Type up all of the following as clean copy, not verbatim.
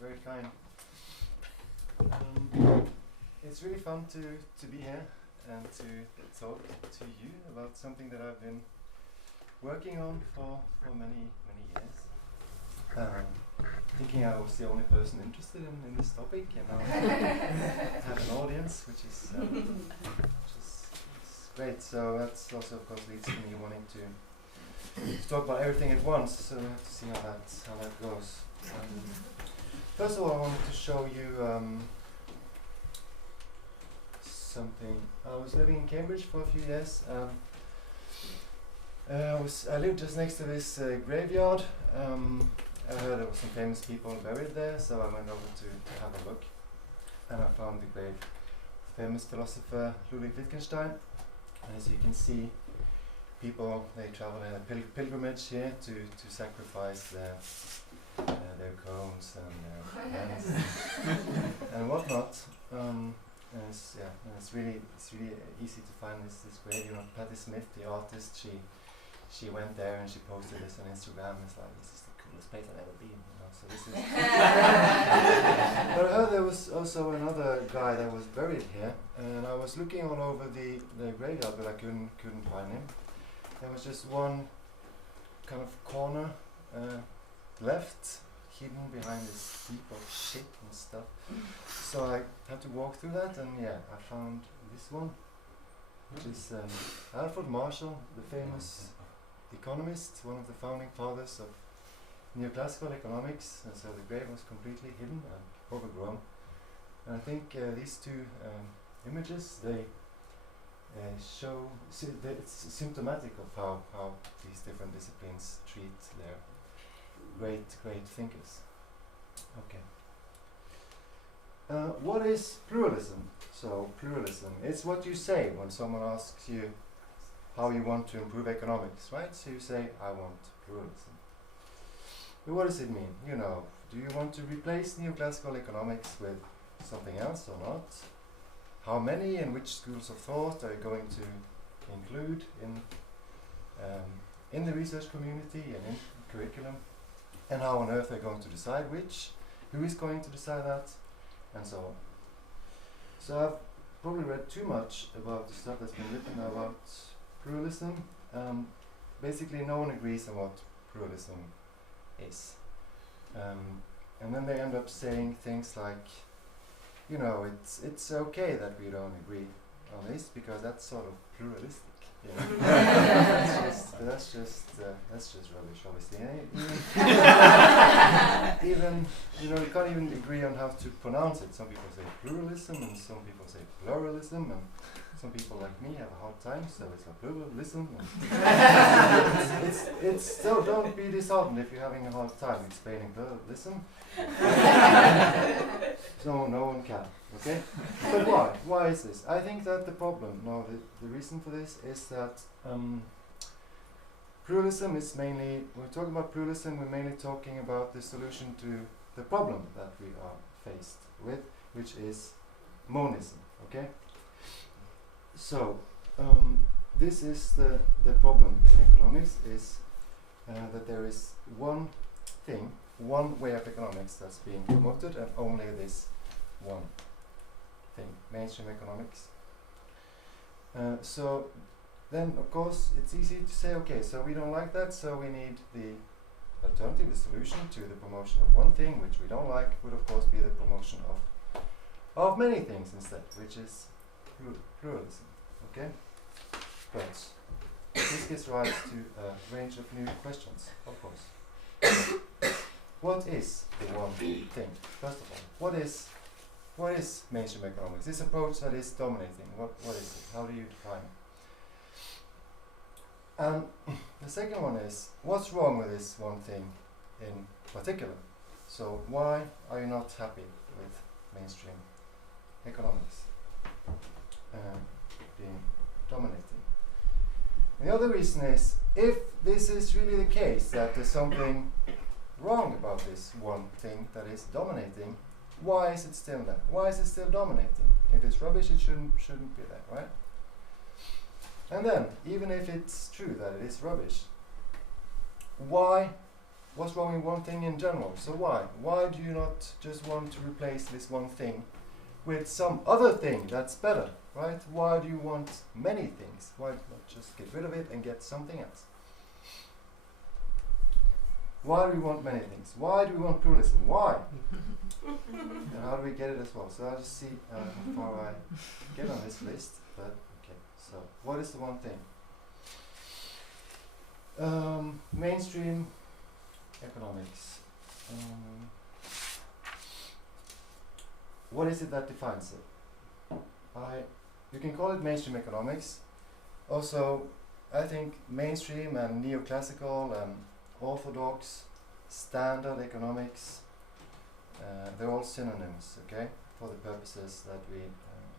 very kind. It's really fun to be here and to talk to you about something that I've been working on for many years. Thinking I was the only person interested in this topic, and now I have an audience, which is great. So that's also, of course, leads to me wanting to talk about everything at once. So we have to see how that goes. First of all, I wanted to show you something. I was living in Cambridge for a few years. I lived just next to this graveyard. I heard there were some famous people buried there, so I went over to have a look, and I found the grave of the famous philosopher Ludwig Wittgenstein. And as you can see, people, they travel in a pilgrimage here to sacrifice their combs and their hands and whatnot. And it's really easy to find this grave. You know, Patti Smith, the artist, she went there and she posted this on Instagram. It's like, this is the coolest place I've ever been. You know, so this is. But I heard there was also another guy that was buried here, and I was looking all over the graveyard, but I couldn't find him. There was just one kind of corner left, hidden behind this heap of shit and stuff. So I had to walk through that, and I found this one, which is Alfred, the famous economist, one of the founding fathers of Neoclassical Economics. And so the grave was completely hidden and overgrown. And I think these two images, they show it's symptomatic of how these different disciplines treat their great thinkers. Okay. What is pluralism? So pluralism is what you say when someone asks you how you want to improve economics, right? So you say, I want pluralism. But what does it mean? You know, do you want to replace neoclassical economics with something else or not? How many and which schools of thought are you going to include in the research community and in curriculum? And how on earth are you going to decide which? Who is going to decide that? And so on. So I've probably read too much about the stuff that's been written about pluralism. Basically, no one agrees on what pluralism is. And then they end up saying things like, you know, it's okay that we don't agree on this because that's sort of pluralistic. You know? that's just rubbish, obviously. Even you know, you can't even agree on how to pronounce it. Some people say pluralism, and some people say pluralism, and some people like me have a hard time, so it's like pluralism. It's so don't be disheartened if you're having a hard time explaining pluralism. So no one can, okay? But why? Why is this? I think that the problem, the reason for this is that pluralism is mainly, when we talk about pluralism, we're mainly talking about the solution to the problem that we are faced with, which is monism, okay? So, this is the problem in economics, is that there is one thing, one way of economics that's being promoted, and only this one thing, mainstream economics. So then, of course, it's easy to say, okay, so we don't like that, so we need the alternative, the solution to the promotion of one thing, which we don't like, would of course be the promotion of many things instead, which is pluralism, okay? But this gives rise to a range of new questions, of course. What is the one thing? First of all, what is mainstream economics? This approach that is dominating, what is it? How do you define it? And the second one is, what's wrong with this one thing in particular? So why are you not happy with mainstream economics being dominating? And the other reason is, if this is really the case, that there's something wrong about this one thing that is dominating, why is it still there? Why is it still dominating? If it's rubbish, it shouldn't be there, right? And then, even if it's true that it is rubbish, why What's wrong with one thing in general? So why? Why do you not just want to replace this one thing with some other thing that's better, right? Why do you want many things? Why not just get rid of it and get something else? Why do we want many things? Why do we want pluralism? Why? And how do we get it as well? So I'll just see how far I get on this list. But okay, so what is the one thing? Mainstream economics. What is it that defines it? You can call it mainstream economics. Also, I think mainstream and neoclassical and orthodox, standard economics, they're all synonyms, okay, for the purposes that we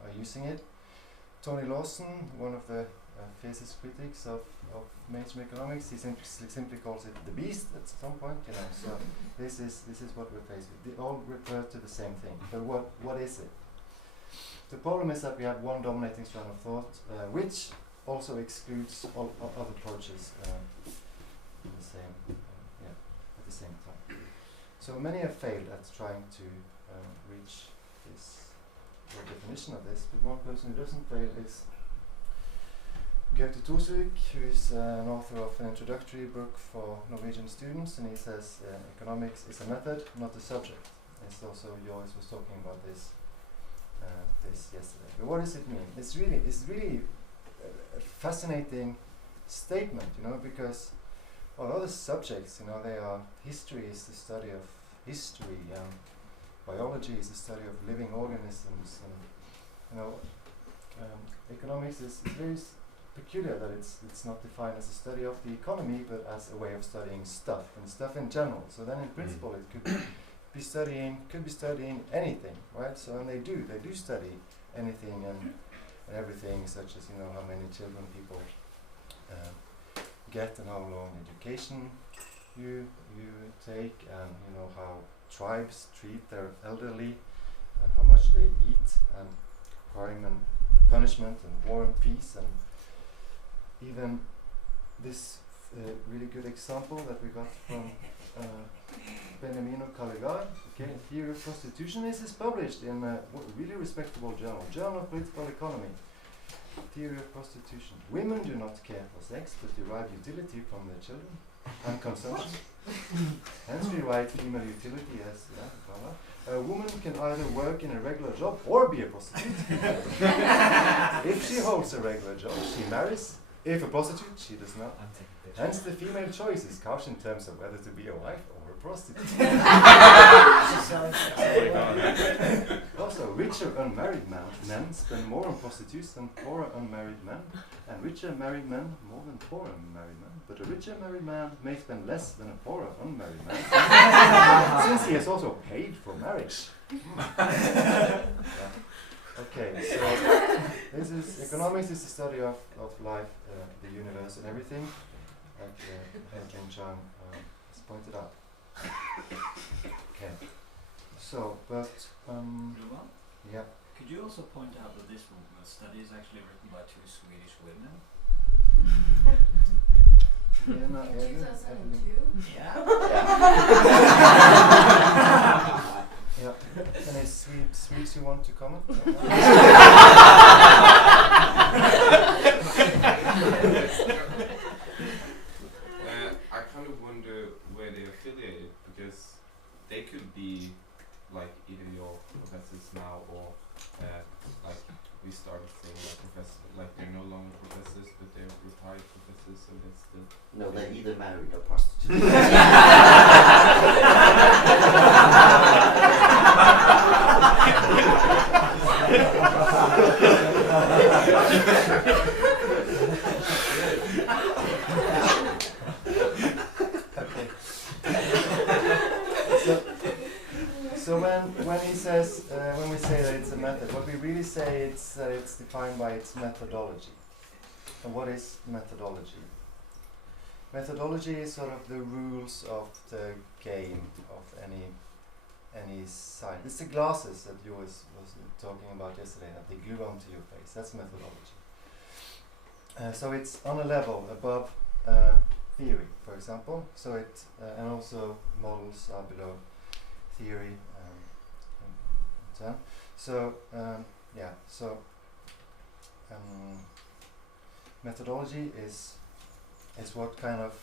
are using it. Tony Lawson, one of the fiercest critics of mainstream economics, he simply calls it the beast at some point, you know. So this is what we're faced with. They all refer to the same thing. But what is it? The problem is that we have one dominating strand of thought, which also excludes all other approaches at the same time. So many have failed at trying to reach this definition of this, but one person who doesn't fail is Ludwig, who is an author of an introductory book for Norwegian students, and he says economics is a method, not a subject. It's also Joris was talking about this yesterday. But what does it mean? It's really a fascinating statement, you know, because other subjects, you know, they are history is the study of history, biology is the study of living organisms, and you know, economics is very peculiar that it's not defined as a study of the economy, but as a way of studying stuff and stuff in general. So then, in principle, it could be studying anything, right? So and they do study anything and everything, such as, you know, how many children people get and how long education you take, and you know how tribes treat their elderly and how much they eat, and crime and punishment and war and peace, and even this really good example that we got from Beniamino Caligari, okay, Theory of Prostitution. This is published in a really respectable Journal of Political Economy. Theory of Prostitution. Women do not care for sex, but derive utility from their children and consumption. Hence we write female utility as blah, blah. A woman can either work in a regular job or be a prostitute. If she holds a regular job, she marries. If a prostitute, she does not. Hence the female choice is couched in terms of whether to be a wife or a prostitute. Also, richer unmarried men spend more on prostitutes than poorer unmarried men, and richer married men more than poorer unmarried men. But a richer married man may spend less than a poorer unmarried man, since he has also paid for marriage. Okay, so this is economics is the study of life, the universe, and everything, like Ken Chang has pointed out. Okay, so but Luan? yeah. Could you also point out that this study is actually written by 2 Swedish women? In 2002? Yeah. Yeah. Any Swedes you want to comment? I kind of wonder where they're affiliated, because they could be like either your professors now, or like we started saying like professors, like they're no longer professors, but they're retired professors, so that's the... No, they're either married or prostitutes. So when he says, when we say that it's a method, what we really say it's that it's defined by its methodology. And what is methodology? Methodology is sort of the rules of the game of any science. It's the glasses that you was talking about yesterday that they glue onto your face. That's methodology. So it's on a level above theory, for example. So it and also models are below theory and so on. So yeah, so methodology is what kind of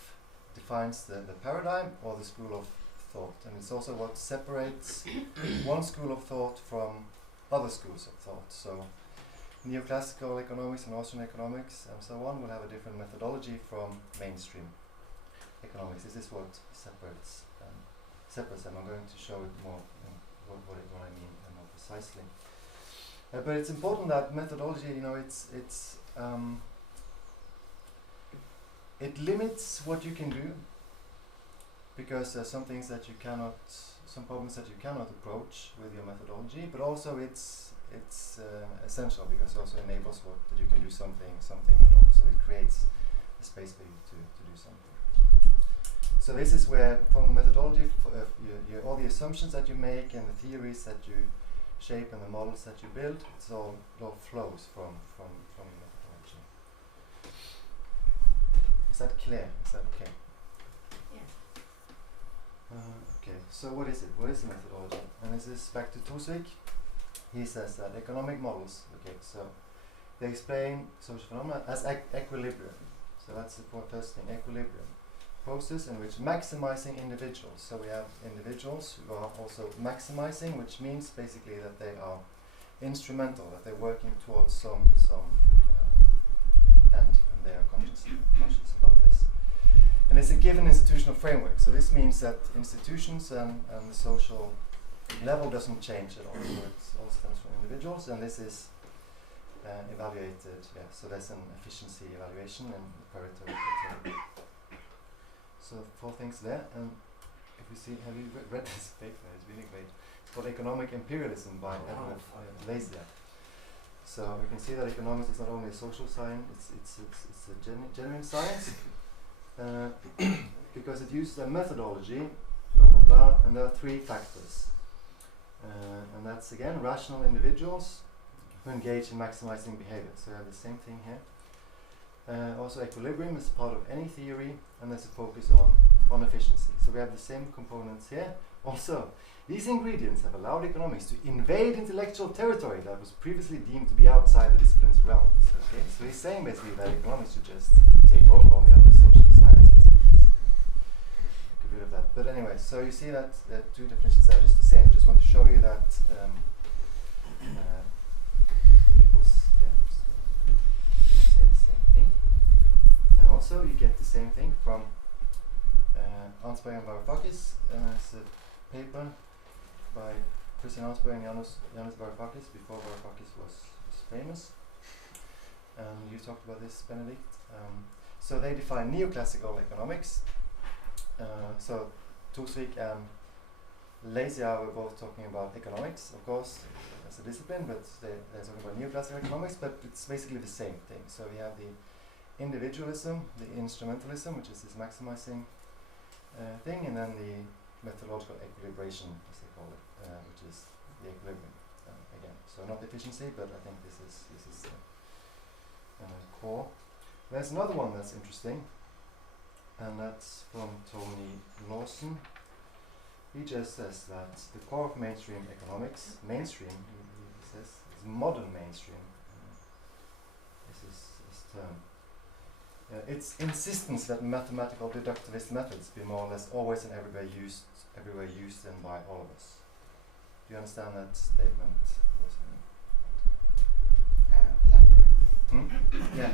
defines the paradigm or the school of thought, and it's also what separates one school of thought from other schools of thought. So Neoclassical Economics and Austrian economics and so on will have a different methodology from mainstream economics. This is what separates them. I'm going to show it more, what I mean more precisely. But it's important that methodology, it limits what you can do, because there's some things that you cannot, some problems that you cannot approach with your methodology. But also it's essential, because it also enables that you can do something at all. So it creates a space for you to do something. So this is where, from the methodology, all the assumptions that you make and the theories that you shape and the models that you build, it all flows from your methodology. Is that clear? Is that okay? Yeah. Okay, so what is it? What is the methodology? And this is back to Ludwig. He says that economic models, okay, so they explain social phenomena as equilibrium. So that's the first thing, equilibrium. Process in which maximizing individuals. So we have individuals who are also maximizing, which means basically that they are instrumental, that they're working towards some end, and they are conscious about this. And it's a given institutional framework. So this means that institutions and the social level doesn't change at all. So it all stems from individuals, and this is evaluated. Yeah, so there's an efficiency evaluation and Pareto criteria. So 4 things there. And if we see, have you read this paper? It's really great. It's called Economic Imperialism by Eliassen. So we can see that economics is not only a social science; it's a genuine science. Because it uses a methodology, blah blah blah, and there are 3 factors, and that's again rational individuals who engage in maximizing behavior. So we have the same thing here. Also, equilibrium is part of any theory, and there's a focus on efficiency. So we have the same components here. Also, these ingredients have allowed economics to invade intellectual territory that was previously deemed to be outside the discipline's realm. So he's saying basically that economics should just take over all the other social sciences. Get rid of that. But anyway, so you see that the 2 definitions are just the same. I just want to show you that people say the same thing. And also you get the same thing from Ansberg and Varoufakis. It's a paper by Christian Ansberg and Yanis Varoufakis before Varoufakis was famous. You talked about this, Benedict. So they define neoclassical economics. So Ludwig and Eliassen were both talking about economics, of course, as a discipline, but they're talking about neoclassical economics, but it's basically the same thing. So we have the individualism, the instrumentalism, which is this maximizing thing, and then the methodological equilibration, as they call it, which is the equilibrium again. So not efficiency, but I think this is core. There's another one that's interesting, and that's from Tony Lawson. He just says that the core of mainstream economics, mainstream, he says, is modern mainstream. This is his term. Its insistence that mathematical deductivist methods be more or less always and everywhere used and by all of us. Do you understand that statement? Yeah.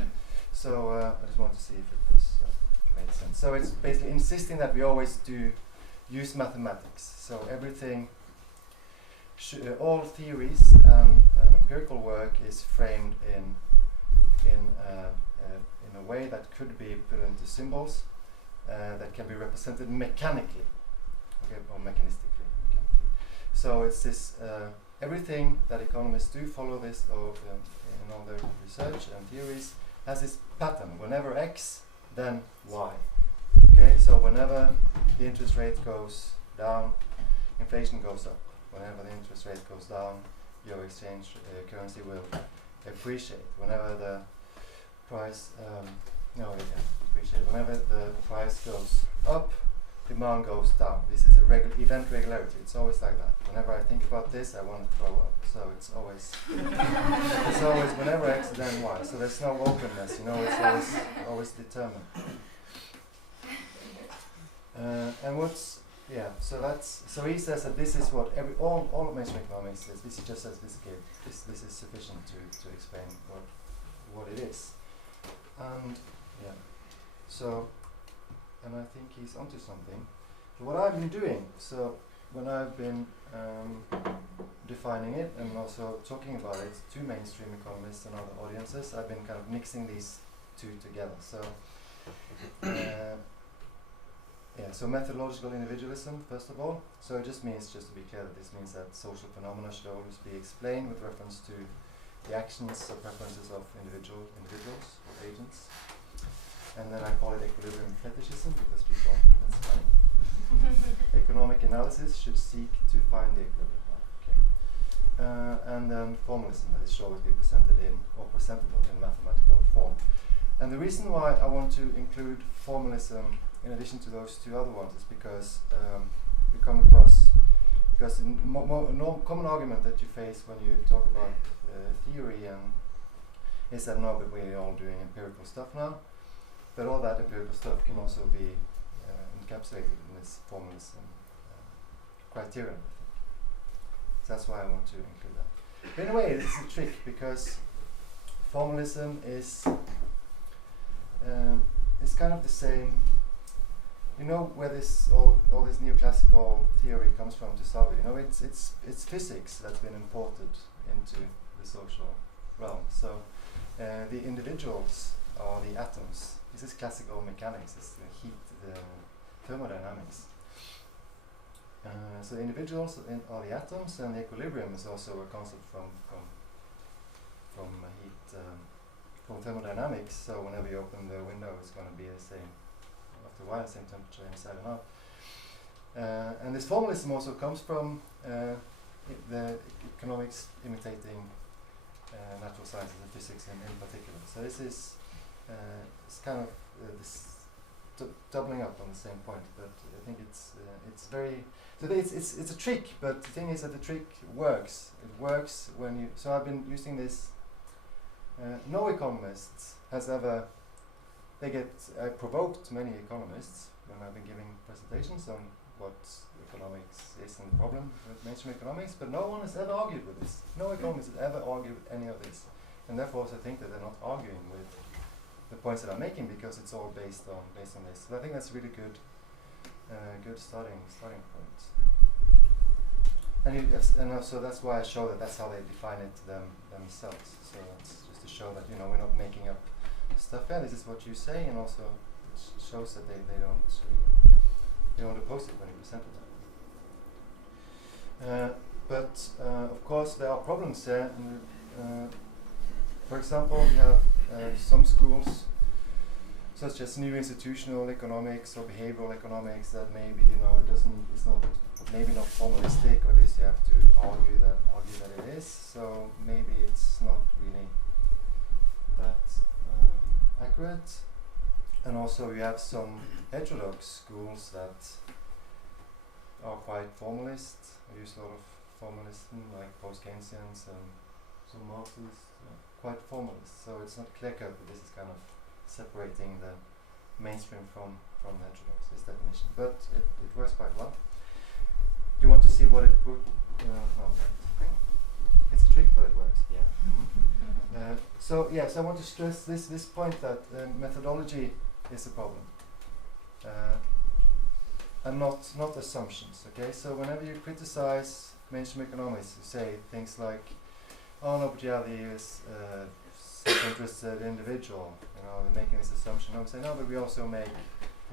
So I just want to see if it was made sense. So it's basically insisting that we always do use mathematics. So everything, all theories and empirical work is framed in a way that could be put into symbols that can be represented mechanically, okay, or mechanistically. So it's this everything that economists do follow this, or in all their research and theories, has this pattern. Whenever X, then Y. Okay, so whenever the interest rate goes down, inflation goes up. Whenever the interest rate goes down, your exchange currency will appreciate. Whenever the price, appreciate. Whenever the price goes up, demand goes down. This is a event regularity. It's always like that. Whenever I think about this, I want to throw up. So it's always, it's always whenever X, then Y. So there's no openness. You know, it's always determined. And what's so he says that this is what all of mainstream economics is. This just says this is sufficient to explain what it is. And and I think he's onto something. So what I've been doing, so when I've been defining it and also talking about it to mainstream economists and other audiences, I've been kind of mixing these two together. So so methodological individualism, first of all. So it just to be clear, that this means that social phenomena should always be explained with reference to the actions or preferences of individuals or agents. And then I call it equilibrium fetishism because people think that's funny. Economic analysis should seek to find the equilibrium. Okay. And then formalism, that it should always be presented or presentable in mathematical form. And the reason why I want to include formalism in addition to those two other ones is because we come across, because a common argument that you face when you talk about theory is that no, but we're all doing empirical stuff now. But all that empirical stuff can also be encapsulated in this formalism criterion. So that's why I want to include that. But in a way, it's a trick because formalism is kind of the same. You know where this all this neoclassical theory comes from to solve it. You know, it's physics that's been imported into the social realm. So the individuals are the atoms. This is classical mechanics. It's the heat, the thermodynamics. So the individuals are the atoms, and the equilibrium is also a concept from heat, from thermodynamics. So whenever you open the window, it's going to be the same. After a while, the same temperature inside and out. And this formalism also comes from the economics imitating natural sciences and physics in particular. So this is it's kind of this doubling up on the same point, but I think it's very. So it's a trick, but the thing is that the trick works. It works when you. So I've been using this. No economist has ever. I provoked many economists when I've been giving presentations on what economics is and the problem with mainstream economics, but no one has ever argued with this. No economist has ever argued with any of this, and therefore I think that they're not arguing with the points that I'm making because it's all based on this. So I think that's a really good starting point. And so that's why I show that that's how they define it themselves. So it's just to show that we're not making up stuff. Yeah, this is what you say, and also it shows that they don't oppose it when you present it. But of course there are problems there. For example, we have some schools, such as new institutional economics or behavioral economics, that maybe it's not maybe not formalistic, or at least you have to argue that it is. So maybe it's not really that accurate. And also we have some heterodox schools that are quite formalist. We use a lot of formalism, like post-Keynesians and some Marxists, quite formalist. So it's not clear-cut, but this is kind of separating the mainstream from heterodox, this definition. But it works quite well. Do you want to see what it would? Hang on. It's a trick, but it works. Yeah. So I want to stress this point that methodology is a problem, and not assumptions. Okay. So whenever you criticize mainstream economics, you say things like, "Oh no, but yeah, the self-interested individual, making this assumption." No, we say no, but we also make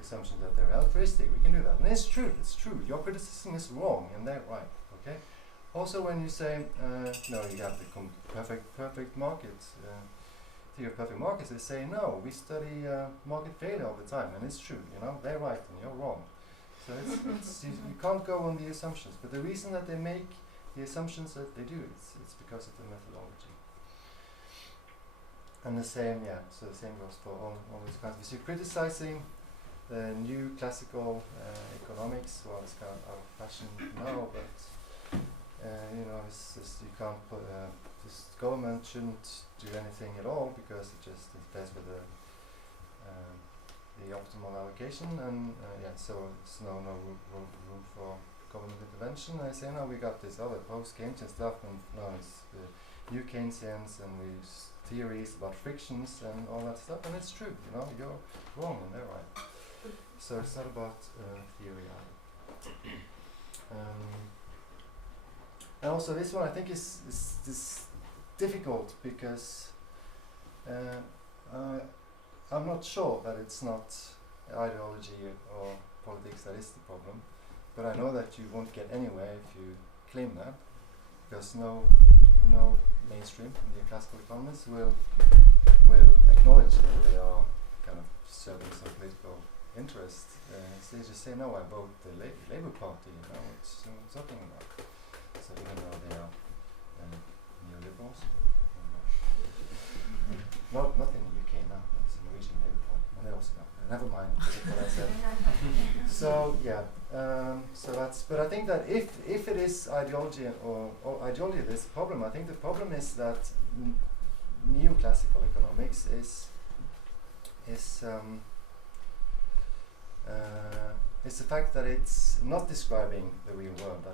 assumptions that they're altruistic. We can do that, and it's true. It's true. Your criticism is wrong, and they're right. Okay. Also, when you say no, you have the perfect market, theory of perfect markets, they say no. We study market failure all the time, and it's true. They're right and you're wrong. So you can't go on the assumptions. But the reason that they make the assumptions that they do, it's because of the methodology. And the same, so the same goes for all these kinds. So you're criticizing the new classical economics. Well, it's kind of out of fashion now, but it's just you can't put this government shouldn't do anything at all because it just interferes with the optimal allocation, and so it's no room for government intervention. I say no, we got this other post-Keynesian stuff, and no, it's the new Keynesians, and we theories about frictions and all that stuff, and it's true. You're wrong and they're right. So it's not about theory either. And also this one I think is difficult because I'm not sure that it's not ideology or politics that is the problem, but I know that you won't get anywhere if you claim that, because no mainstream neoclassical economists will acknowledge that they are kind of serving some political interest. So they just say, no, I vote the Labour Party, it's something about. So even though they are neoliberals, not in the UK now, it's the Norwegian Labour Party, and they also never mind what I said. So but I think that if it is ideology or ideology this problem, I think the problem is that neoclassical economics is the fact that it's not describing the real world.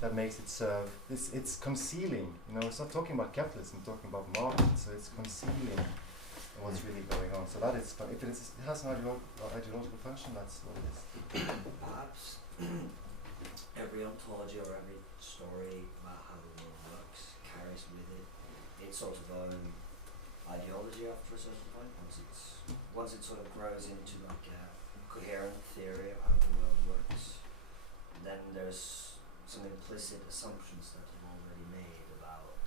That makes it serve. It's concealing. It's not talking about capitalism. It's talking about market. So it's concealing what's really going on. So that is. If it has an ideological function, that's what it is. Perhaps every ontology or every story about how the world works carries with it its sort of own ideology after a certain point. Once it sort of grows into like a coherent theory of how the world works, then there's some implicit assumptions that you've already made about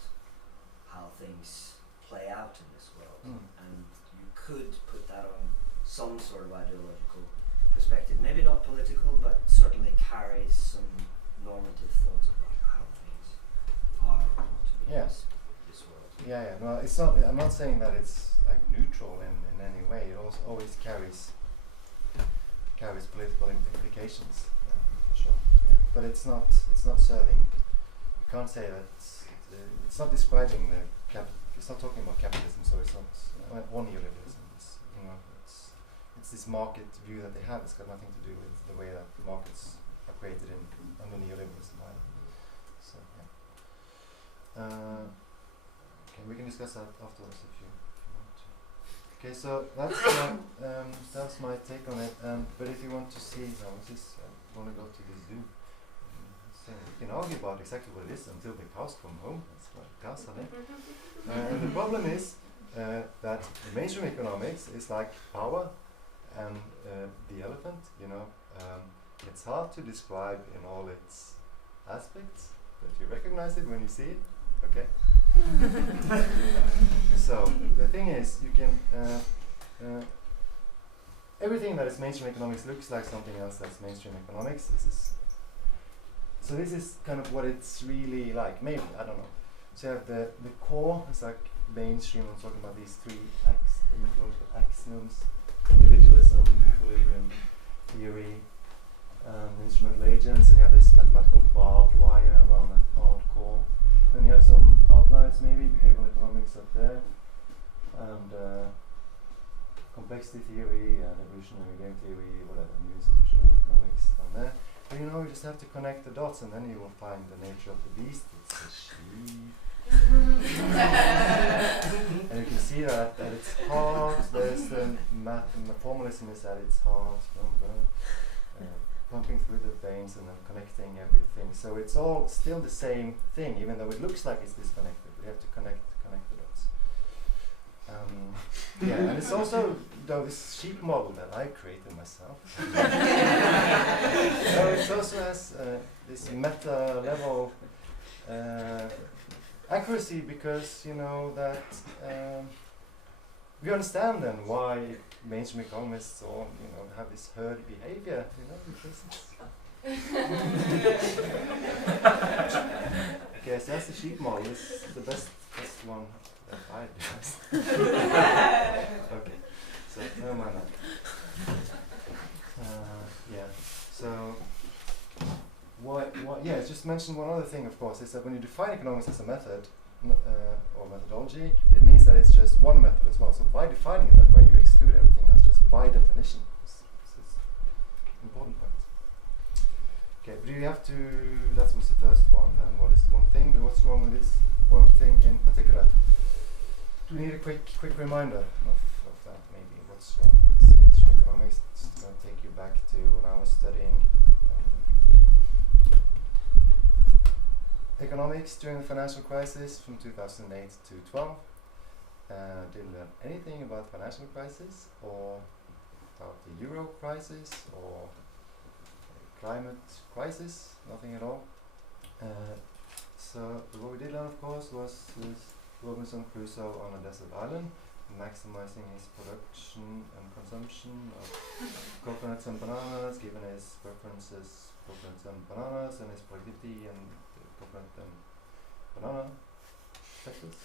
how things play out in this world, and you could put that on some sort of ideological perspective, maybe not political, but certainly carries some normative thoughts about how things are or ought to be in this world. No, it's not. I'm not saying that it's like neutral in any way. It also always carries political implications, for sure. Yeah. But it's not serving. You can't say that it's not describing the it's not talking about capitalism. So it's not one neoliberalism. It's this market view that they have. It's got nothing to do with the way that the markets are created under neoliberalism either. So okay, we can discuss that afterwards if you want to. Okay, so that's my take on it. But if you want to see, I want to go to the zoo. So you can argue about exactly what it is until the cows come home. That's what cows are. And the problem is that mainstream economics is like power and the elephant. It's hard to describe in all its aspects, but you recognize it when you see it. Okay. So the thing is, you can everything that is mainstream economics looks like something else that's mainstream economics. This is kind of what it's really like. Maybe, I don't know. So you have the core. It's like mainstream. I'm talking about these three methodological axioms: individualism, equilibrium theory, instrumental agents, and you have this mathematical barbed wire around that hard core. Then you have some outliers, maybe behavioral economics up there, and complexity theory and evolutionary game theory, whatever, new institutional economics down there. But you just have to connect the dots, and then you will find the nature of the beast. It's a sheep. And you can see that at its heart, there's the formalism is at its heart, pumping through the veins and then connecting everything. So it's all still the same thing, even though it looks like it's disconnected. We have to connect the dots. And it's also this sheep model that I created myself. So it also has this meta level accuracy, because that we understand then why mainstream economists all have this herd behavior. Because okay, so that's the sheep model. It's the best one that I devised. Okay, so never mind that. Yeah, so yeah, just mention one other thing, of course, is that when you define economics as a method or methodology, it means that it's just one method as well. So by defining it that way, you exclude everything else, just by definition. It's important point. Okay, but you have to, that was the first one, and what is the one thing, but what's wrong with this one thing in particular? Do we need a quick reminder of that, maybe? What's wrong with this mainstream economics? It's going to take you back to when I was studying economics during the financial crisis from 2008 to 12. Didn't learn anything about financial crisis, or about the euro crisis, or climate crisis, nothing at all. So what we did learn, of course, was Robinson Crusoe on a desert island, maximizing his production and consumption of coconuts and bananas, given his preferences, coconuts and bananas, and his productivity and coconut and banana sectors.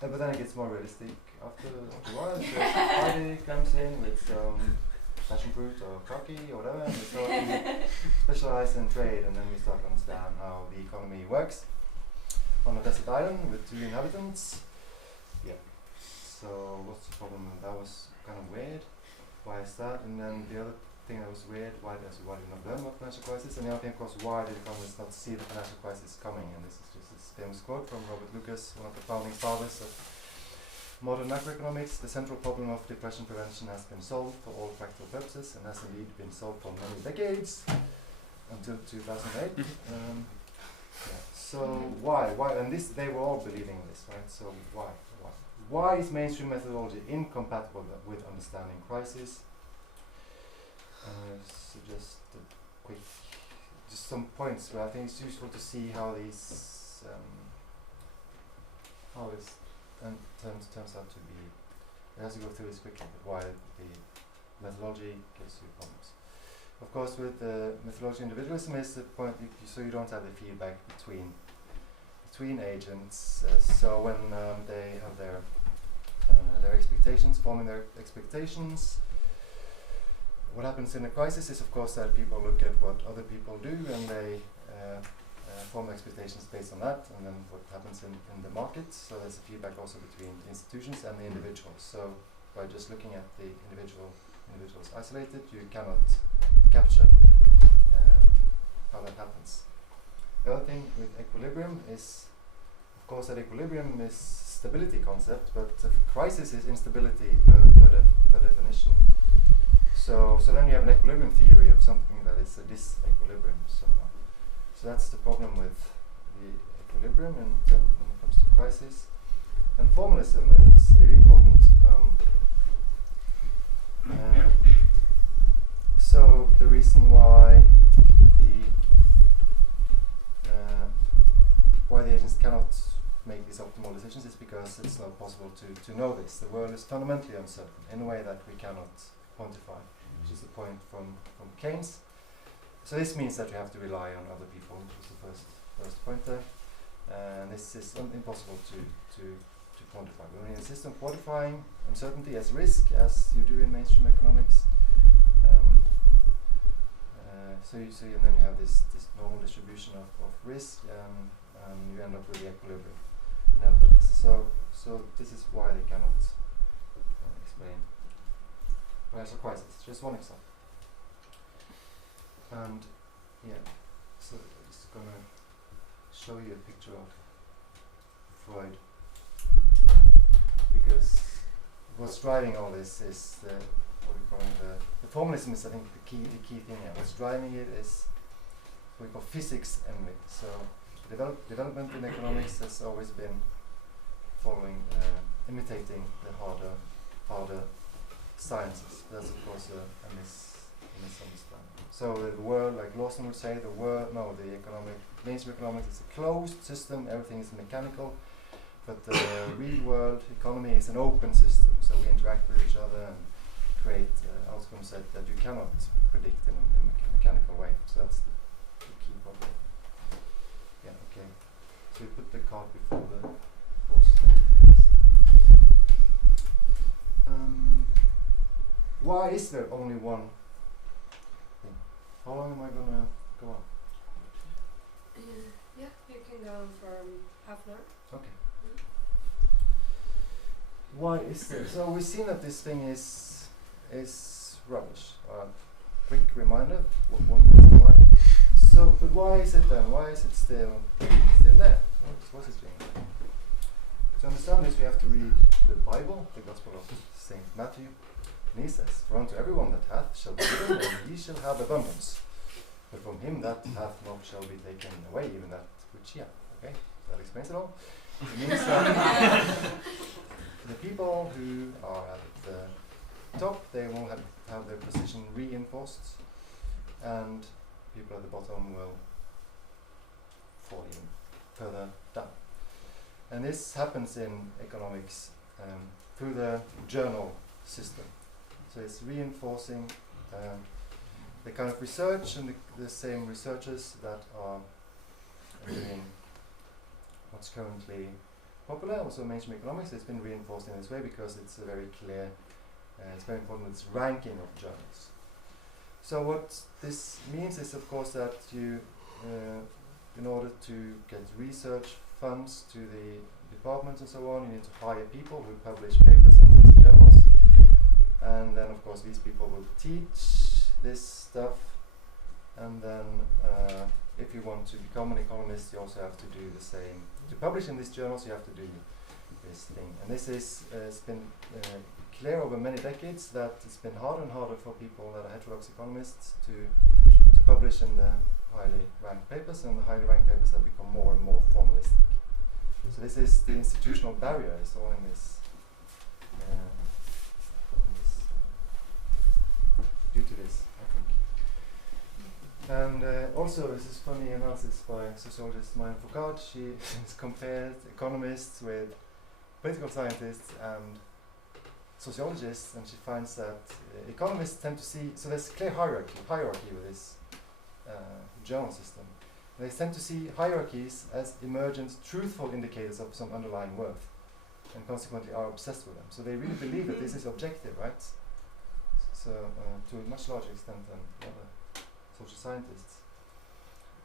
But then it gets more realistic after a while. So Friday comes in with some passion fruit or kaki or whatever, and we start to specialize in trade, and then we start to understand how the economy works on a desert island with 2 inhabitants. Yeah. So what's the problem? That was kind of weird. Why is that? And then the other thing that was weird, why did we not learn about financial crisis? And the other thing, of course, why did economists not see the financial crisis coming? And this is just this famous quote from Robert Lucas, one of the founding fathers of modern macroeconomics. The central problem of depression prevention has been solved for all practical purposes, and has indeed been solved for many decades until 2008. Yeah. So why? And this, they were all believing this, right? So why is mainstream methodology incompatible with understanding crisis? So just some points where I think it's useful to see how these turns out to be. It has to go through this quickly, but why the methodology gives you problems. Of course, with the methodology individualism is the point, so you don't have the feedback between agents. So when they have their expectations, forming their expectations, what happens in a crisis is, of course, that people look at what other people do, and they form expectations based on that, and then what happens in the market. So there's a feedback also between the institutions and the individuals. So by just looking at the individuals isolated, you cannot capture how that happens. The other thing with equilibrium is, of course, that equilibrium is stability concept, but crisis is instability per definition. So then you have an equilibrium theory of something that is a disequilibrium. So that's the problem with the equilibrium when it comes to crisis. And formalism is really important. So the reason why the agents cannot make these optimal decisions is because it's not possible to know this. The world is fundamentally uncertain in a way that we cannot quantify, which is the point from Keynes. So this means that you have to rely on other people, which was the first point there. And this is impossible to quantify. We insist on quantifying uncertainty as risk, as you do in mainstream economics. And then you have this normal distribution of risk, and you end up with the equilibrium, nevertheless. So this is why they cannot explain financial crisis. Just one example. And yeah, so I'm just gonna show you a picture of Freud, because what's driving all this is what we call the formalism is, I think, the key thing here. What's driving it is what we call physics envy. So development in economics has always been following, imitating the harder sciences. That's of course a misunderstanding. So the world, like Lawson would say, mainstream economics is a closed system, everything is mechanical, but the real world economy is an open system, so we interact with each other and create outcomes that you cannot predict in a mechanical way. So that's the key problem. Yeah, okay. So we put the card before the why is there only one thing? How long am I gonna go on? Yeah, you can go on for half an hour. Okay. Why is there? So we've seen that this thing is rubbish. Quick reminder, one reason why. So, but why is it then? Why is it still there? What's it doing? To understand this, we have to read the Bible, the Gospel of Saint Matthew. And he says, "For unto everyone that hath shall be given, and he shall have abundance. But from him that hath not shall be taken away, even that which he hath." Okay, so that explains it all. It means that the people who are at the top, they will have their position reinforced, and people at the bottom will fall even further down. And this happens in economics through the journal system. So it's reinforcing the kind of research, and the same researchers that are doing what's currently popular, also mainstream economics. It's been reinforced in this way because it's a very clear, it's very important, it's ranking of journals. So what this means is, of course, that you, in order to get research funds to the departments and so on, you need to hire people who publish papers in these journals, and then of course these people will teach this stuff, and then if you want to become an economist, you also have to do the same. To publish in these journals, you have to do this thing, and this is it's been clear over many decades that it's been harder and harder for people that are heterodox economists to publish in the highly ranked papers, and the highly ranked papers have become more and more formalistic. So this is the institutional barrier is all in this, due to this, I think. And also, this is funny analysis by sociologist Marianne Foucault. She has compared economists with political scientists and sociologists, and she finds that economists tend to see, so there's clear hierarchy with this journal system. They tend to see hierarchies as emergent, truthful indicators of some underlying worth, and consequently are obsessed with them. So they really believe that this is objective, right? So to a much larger extent than other social scientists.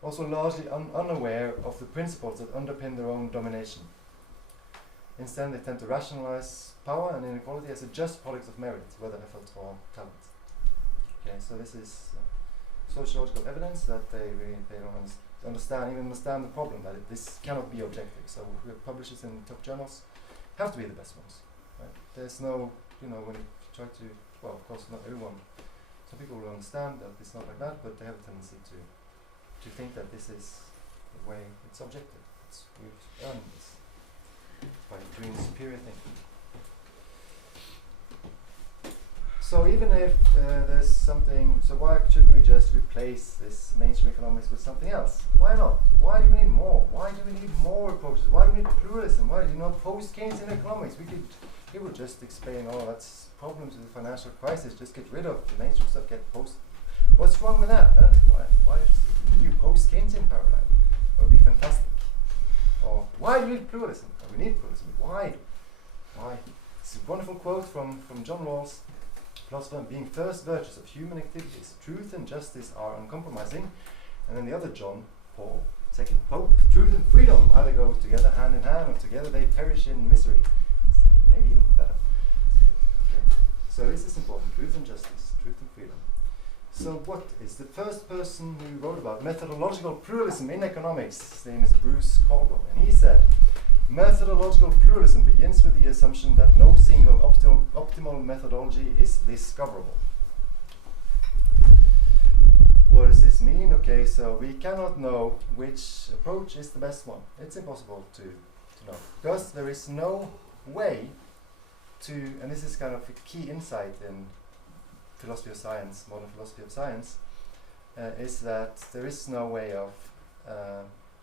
Also largely unaware of the principles that underpin their own domination. Instead, they tend to rationalize power and inequality as a just product of merit, whether effort or talent. Okay, so this is sociological evidence that they don't understand the problem, that this cannot be objective. So publishers in top journals have to be the best ones. Right? There's no, when you try to, well, of course, not everyone. Some people will understand that it's not like that, but they have a tendency to think that this is the way it's objective. We've earned this by doing superior thinking. So even if there's something, so why shouldn't we just replace this mainstream economics with something else? Why not? Why do we need more? Why do we need more approaches? Why do we need pluralism? Why do you know post-Keynesian economics? We would just explain, that's problems with the financial crisis. Just get rid of the mainstream stuff. Get post. What's wrong with that? Huh? Why just a new post-Keynesian paradigm? That would be fantastic. Or why do we need pluralism? We need pluralism. Why? It's a wonderful quote from John Rawls, philosopher. "Being first virtues of human activities, truth and justice are uncompromising." And then the other John, Paul, second Pope, "Truth and freedom either go together hand in hand, or together they perish in misery." Maybe even better. Okay. So this is important: truth and justice, truth and freedom. So what is the first person who wrote about methodological pluralism in economics? His name is Bruce Caldwell, and he said, "Methodological pluralism begins with the assumption that no single optimal methodology is discoverable." What does this mean? Okay, so we cannot know which approach is the best one. It's impossible to know, because there is no way to, and this is kind of a key insight in philosophy of science, modern philosophy of science, is that there is no way of,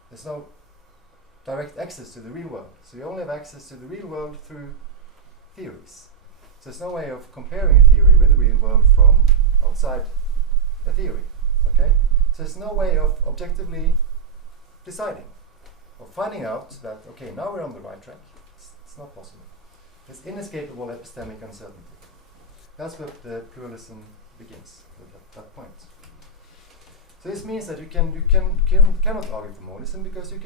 there's no direct access to the real world. So you only have access to the real world through theories. So there's no way of comparing a theory with the real world from outside a theory. Okay? So there's no way of objectively deciding or finding out that, okay, now we're on the right track. It's not possible. There's inescapable epistemic uncertainty. That's where the pluralism begins, with that point. So this means that you cannot argue for monism because you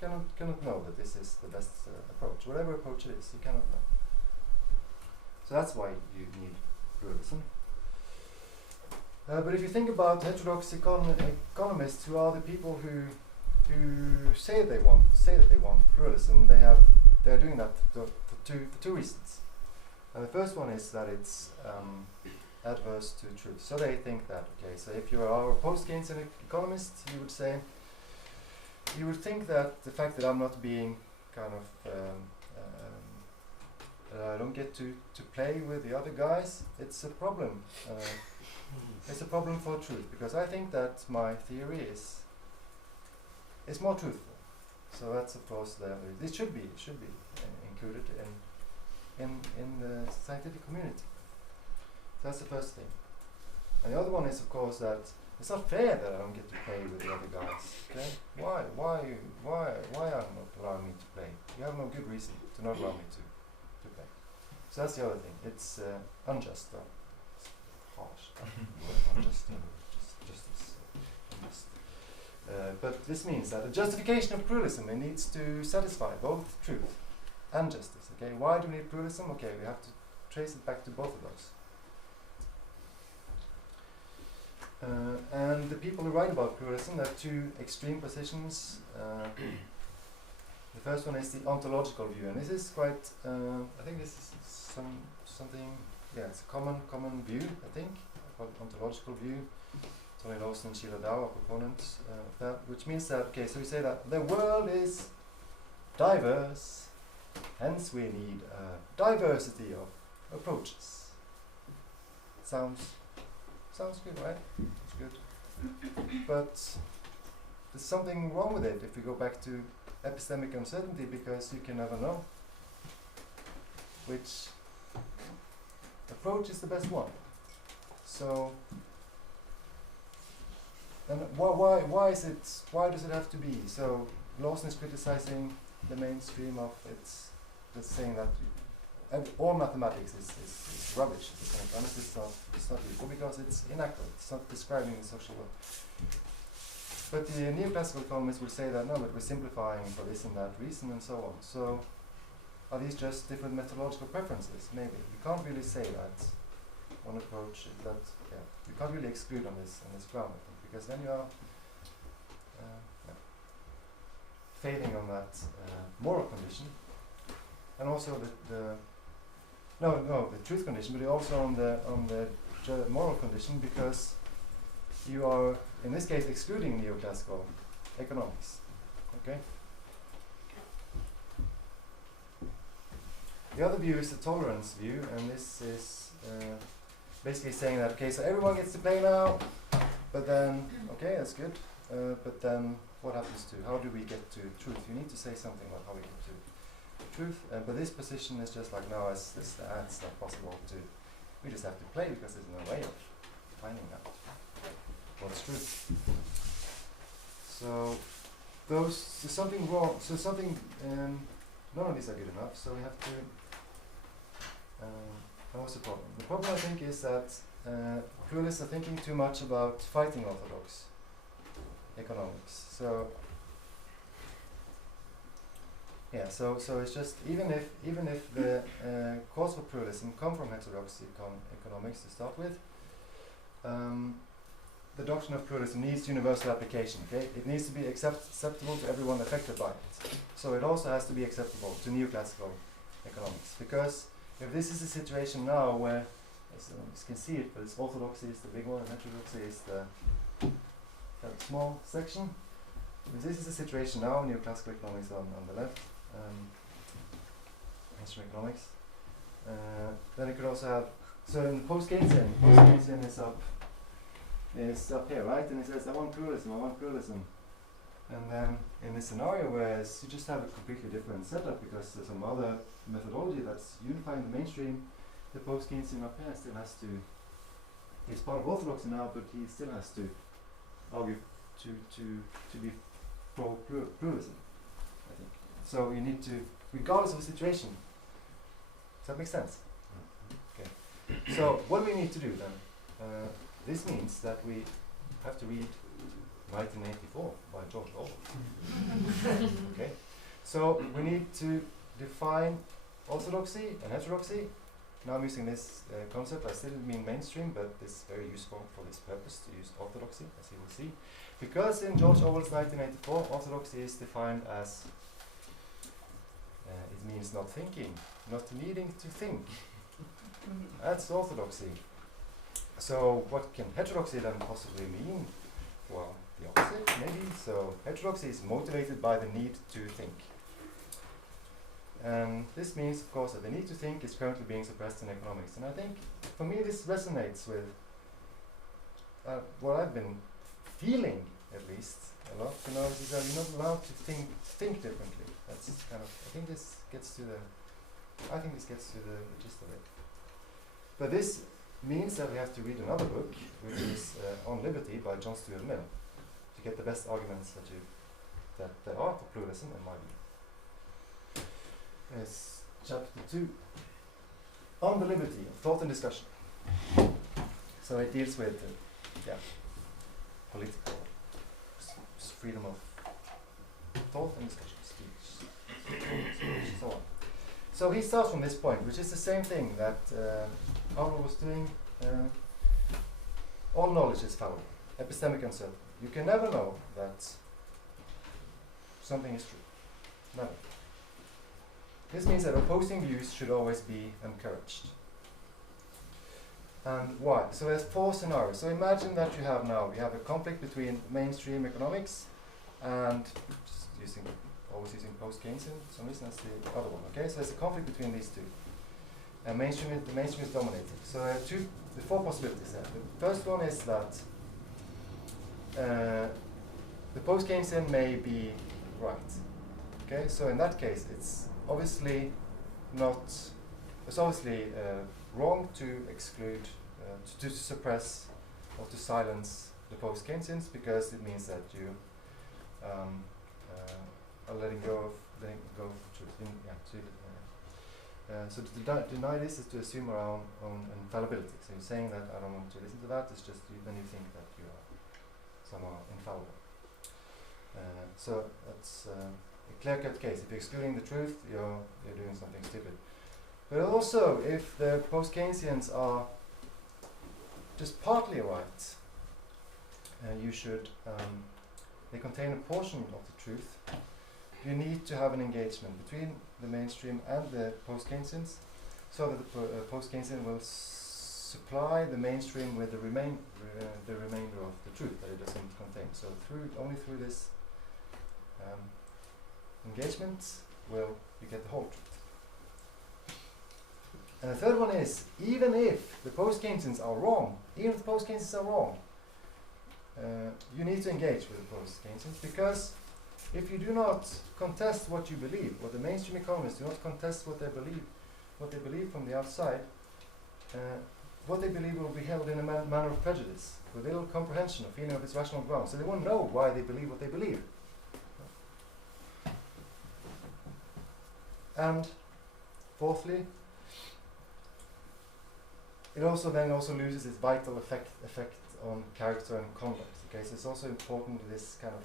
cannot know that this is the best approach. Whatever approach it is, you cannot know. So that's why you need pluralism. But if you think about heterodox economists, who are the people who say that they want pluralism, they're doing that for two reasons. And the first one is that it's adverse to truth. So they think that, okay, so if you are a post-Keynesian economist, you would think that the fact that I'm not being kind of I don't get to play with the other guys, it's a problem. It's a problem for truth, because I think that my theory is more truthful. So that's of course this should be included in the scientific community. That's the first thing. And the other one is of course that it's not fair that I don't get to play with the other guys. Okay? Why are you not allowing me to play? You have no good reason to not allow me to play. So that's the other thing. It's unjust. It's harsh. Unjust. Justice. Unjust. But this means that the justification of pluralism, it needs to satisfy both truth and justice. Okay, why do we need pluralism? Okay, we have to trace it back to both of those. And the people who write about pluralism, there are two extreme positions. The first one is the ontological view, and this is quite. I think this is something. Yeah, it's a common view. I think called ontological view. Tony Lawson and Sheila Dow are proponents of that, which means that, okay, so we say that the world is diverse, hence we need a diversity of approaches. Sounds good, right? It's good. But there's something wrong with it if we go back to epistemic uncertainty, because you can never know which approach is the best one. So, and why does it have to be? So Lawson is criticizing the mainstream of it's just saying that all mathematics is rubbish. It's not useful because it's inaccurate. It's not describing the social world. But the neoclassical economists will say that no, but we're simplifying for this and that reason and so on. So are these just different methodological preferences? Maybe you can't really say that one approach is that. Yeah, you can't really exclude on this ground, I think, because then you are failing on that moral condition, and also the truth condition, but also on the moral condition, because you are in this case excluding neoclassical economics. Okay. The other view is the tolerance view, and this is basically saying that, okay, so everyone gets to play now, but then, okay, that's good, but then what happens to, how do we get to truth? You need to say something about how we get to truth, but this position is just like, no, it's not possible to, we just have to play because there's no way of finding out what's truth. So there's something wrong, so something, none of these are good enough, so we have to, what's the problem? The problem, I think, is that pluralists are thinking too much about fighting orthodox economics. So yeah, so it's just even if the cause for pluralism come from heterodox economics to start with, the doctrine of pluralism needs universal application. Okay, it needs to be acceptable to everyone affected by it. So it also has to be acceptable to neoclassical economics, because if this is a situation now where, as you can see it, but it's orthodoxy is the big one and heterodoxy is the kind of small section. If this is a situation now, neoclassical economics on the left, mainstream economics, then it could also have, so in post-Keynesian is up here, right? And it says, I want pluralism. And then in this scenario, whereas you just have a completely different setup because there's some other methodology that's unifying the mainstream, the post-Keynesian up here still has to, he's part of orthodoxy now, but he still has to argue to be pro-pluralism, I think. So you need to, regardless of the situation, does that make sense? Okay. So what we need to do then? This means that we have to read 1984 by George Orwell. Okay, so we need to define orthodoxy and heterodoxy. Now I'm using this concept. I still mean mainstream, but it's very useful for this purpose to use orthodoxy, as you will see. Because in George Orwell's 1984, orthodoxy is defined as it means not thinking, not needing to think. That's orthodoxy. So what can heterodoxy then possibly mean? Well, the opposite, maybe. So heterodoxy is motivated by the need to think. And this means, of course, that the need to think is currently being suppressed in economics. And I think, for me, this resonates with what I've been feeling, at least, a lot. You know, is that you're not allowed to think differently. That's kind of, I think this gets to the gist of it. But this means that we have to read another book, which is On Liberty by John Stuart Mill, to get the best arguments that there are for pluralism, in my view. It's chapter 2, On the Liberty of Thought and Discussion. So it deals with political freedom of thought and discussion, speech, so on. So he starts from this point, which is the same thing that Alfred was doing. All knowledge is fallible, epistemic uncertainty. You can never know that something is true. Never. This means that opposing views should always be encouraged. And why? So there's 4 scenarios. So imagine that you have a conflict between mainstream economics and always using post-Keynesian, for some reason that's the other one. Okay, so there's a conflict between these two. And the mainstream is dominating. So there are the 4 possibilities there. The first one is that the post-Keynesian may be right. Okay, so in that case, it's obviously wrong to exclude, to suppress or to silence the post-Keynesians, because it means that you are letting go of truth. So to deny this is to assume our own infallibility. So you're saying that I don't want to listen to that. It's just then you think that you are somehow infallible. So that's a clear-cut case. If you're excluding the truth, you're doing something stupid. But also, if the post-Keynesians are just partly right, you should they contain a portion of the truth. You need to have an engagement between the mainstream and the post-Keynesians, so that the post-Keynesian will supply the mainstream with the remainder of the truth that it doesn't contain. So only through this engagement will you get the whole truth. And the third one is, even if the post-Keynesians are wrong, you need to engage with the post-Keynesians, because if you do not contest what you believe, or the mainstream economists do not contest what they believe from the outside, what they believe will be held in a manner of prejudice, with little comprehension or feeling of its rational ground. So they won't know why they believe what they believe. And fourthly, it also loses its vital effect on character and conduct. Okay, so it's also important this kind of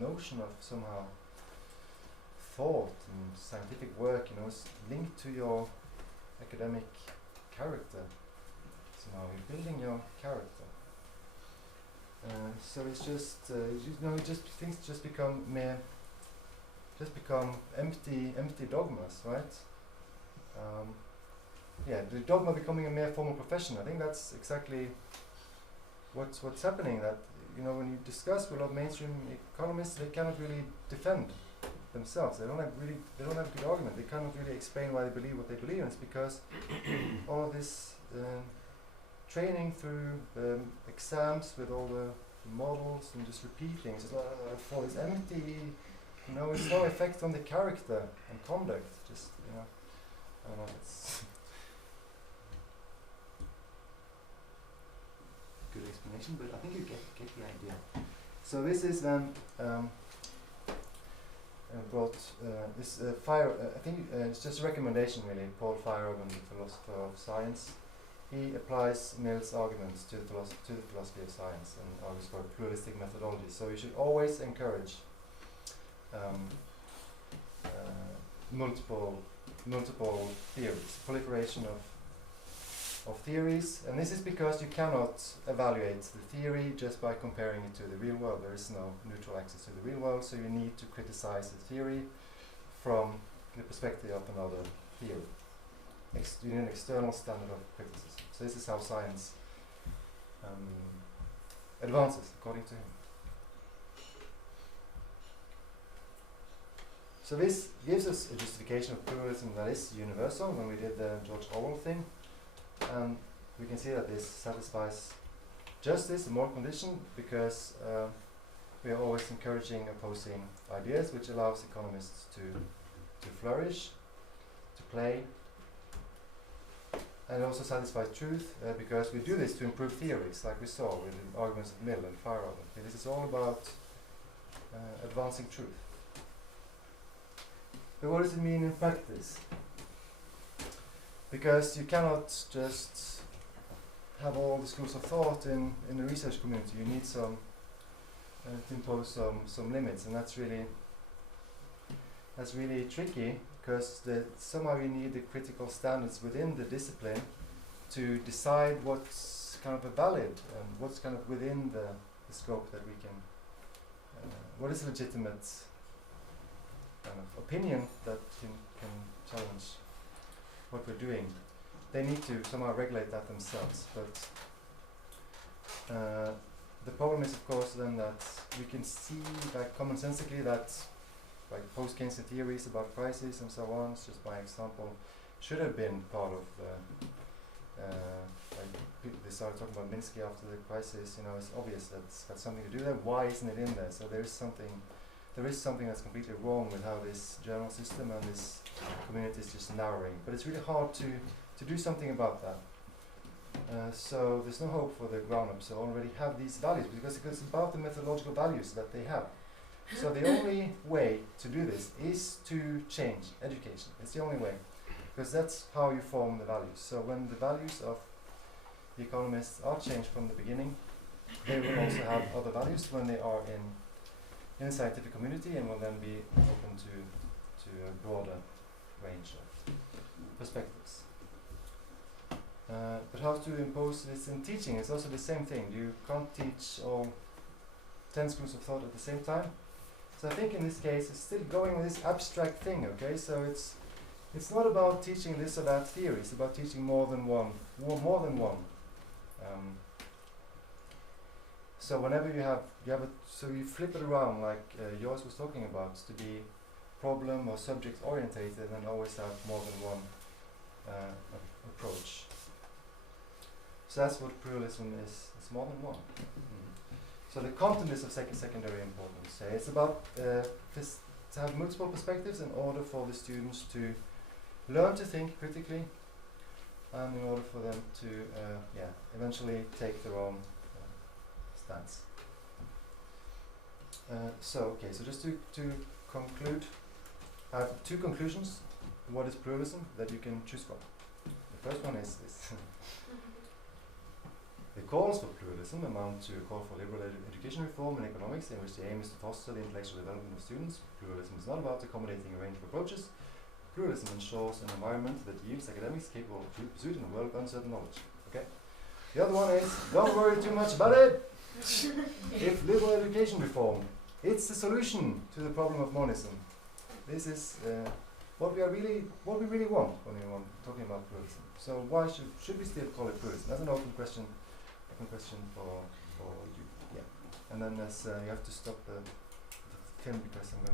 notion of somehow thought and scientific work, is linked to your academic character. Somehow you're building your character. So it's just things just become empty dogmas, right? The dogma becoming a mere formal profession. I think that's exactly what's happening. That when you discuss with a lot of mainstream economists, they cannot really defend themselves. They don't have a good argument. They cannot really explain why they believe what they believe, and it's because all of this training through exams with all the models and just repeating for this empty. It's no effect on the character and conduct. Just I don't know. It's good explanation, but I think you get the idea. So this is then brought I think it's just a recommendation really. Paul Feyerabend, the philosopher of science, he applies Mill's arguments to the philosophy of science and argues for a pluralistic methodology. So you should always encourage multiple theories, proliferation of theories, and this is because you cannot evaluate the theory just by comparing it to the real world. There is no neutral access to the real world, so you need to criticize the theory from the perspective of another theory. You need an external standard of criticism. So this is how science advances, according to him. So this gives us a justification of pluralism that is universal when we did the George Orwell thing. And we can see that this satisfies justice, the moral condition, because we are always encouraging opposing ideas, which allows economists to flourish, to play. And it also satisfies truth, because we do this to improve theories, like we saw with the arguments of Mill and Feyerabend. Okay, this is all about advancing truth. But what does it mean in practice? Because you cannot just have all the schools of thought in the research community. You need some to impose some limits, and that's really tricky, because somehow you need the critical standards within the discipline to decide what's kind of a valid and what's kind of within the scope that we can. What is a legitimate kind of opinion that can challenge what we're doing? They need to somehow regulate that themselves, but the problem is, of course, then that we can see, like, commonsensically that, like, post-Keynesian theories about crisis and so on, it's just my example, should have been part of the they started talking about Minsky after the crisis. You know, it's obvious that it's got something to do there. Why isn't it in there? So there is something that's completely wrong with how this journal system and this community is just narrowing. But it's really hard to do something about that. So there's no hope for the grown-ups who already have these values, because it's about the methodological values that they have. So the only way to do this is to change education. It's the only way, because that's how you form the values. So when the values of the economists are changed from the beginning, they will also have other values when they are in the scientific community, and will then be open to a broader range of perspectives. But how to impose this in teaching is also the same thing. You can't teach all 10 schools of thought at the same time. So I think in this case it's still going with this abstract thing, okay? So it's not about teaching this or that theory, it's about teaching more than one. So whenever you have so you flip it around, like Joris was talking about, to be problem or subject orientated, and always have more than one approach. So that's what pluralism is. It's more than one. So the content is of secondary importance. It's about to have multiple perspectives in order for the students to learn to think critically, and in order for them to eventually take their own stance. So just to conclude, I have two conclusions. What is pluralism that you can choose from? The first one is this. The calls for pluralism amount to a call for liberal education reform in economics, in which the aim is to foster the intellectual development of students. Pluralism is not about accommodating a range of approaches. Pluralism ensures an environment that yields academics capable of pursuit in a world of uncertain knowledge. Okay. The other one is, don't worry too much about it. If liberal education reform, it's the solution to the problem of monism. This is what we really want when we want talking about pluralism. So why should we still call it pluralism? That's an open question for you. Yeah. And then you have to stop the film because I'm going to